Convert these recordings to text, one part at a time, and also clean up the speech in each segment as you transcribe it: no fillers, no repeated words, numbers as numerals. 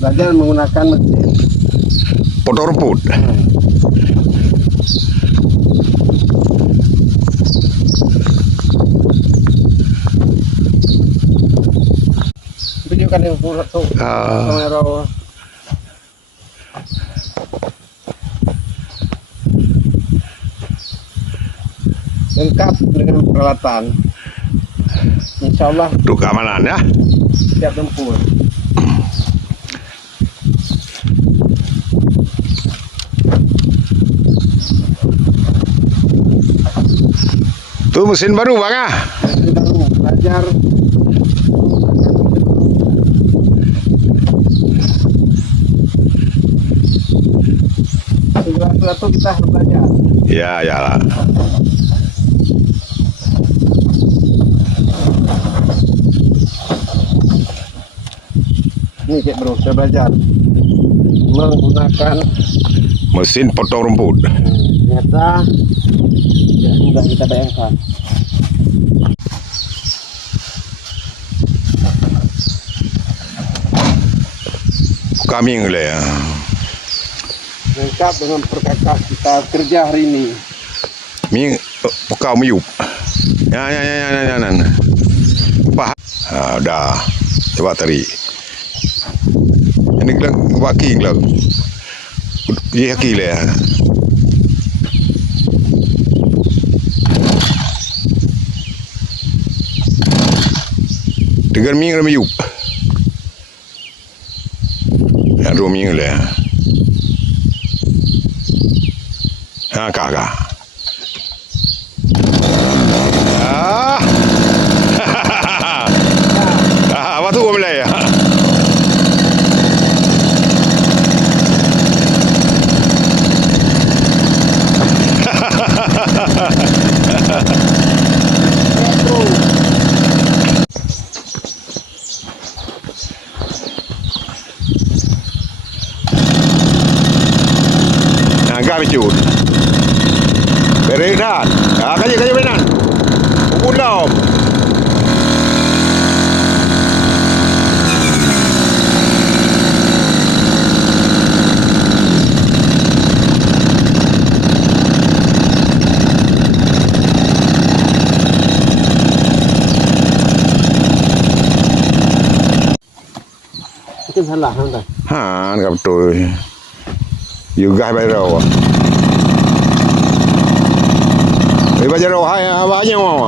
Belajar menggunakan mesin potong rumput. tunjukkan yang kurang tuh kamera lengkap dengan peralatan. Insya Allah Untuk keamanan ya. siap tempur. Tuh mesin baru bang ah. Mesin baru belajar menggunakan mesin baru. Segala sesuatu kita harus belajar. Ya ya lah. Ini Cik Bro, saya belajar menggunakan Mesin potong rumput. ternyata tidak mudah kita bayangkan. Kami ngele ya. Lengkap dengan perkakas kita kerja hari ini. Mi kau meyup. Ya. Apa? Dah. Coba tarik. Ini gelang waki gelang. Dia kile ya. Dengan ming meyup. Ya dua ming le. Kakak. Apa tu kau belai ya? Agak bicut. Beredan. Kaji benan. Pulau. Itu salah kan? Ha, enggak betul. Juga bayar. Bayar hai banyak mau.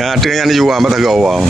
Ya, dengan juga mata gawang.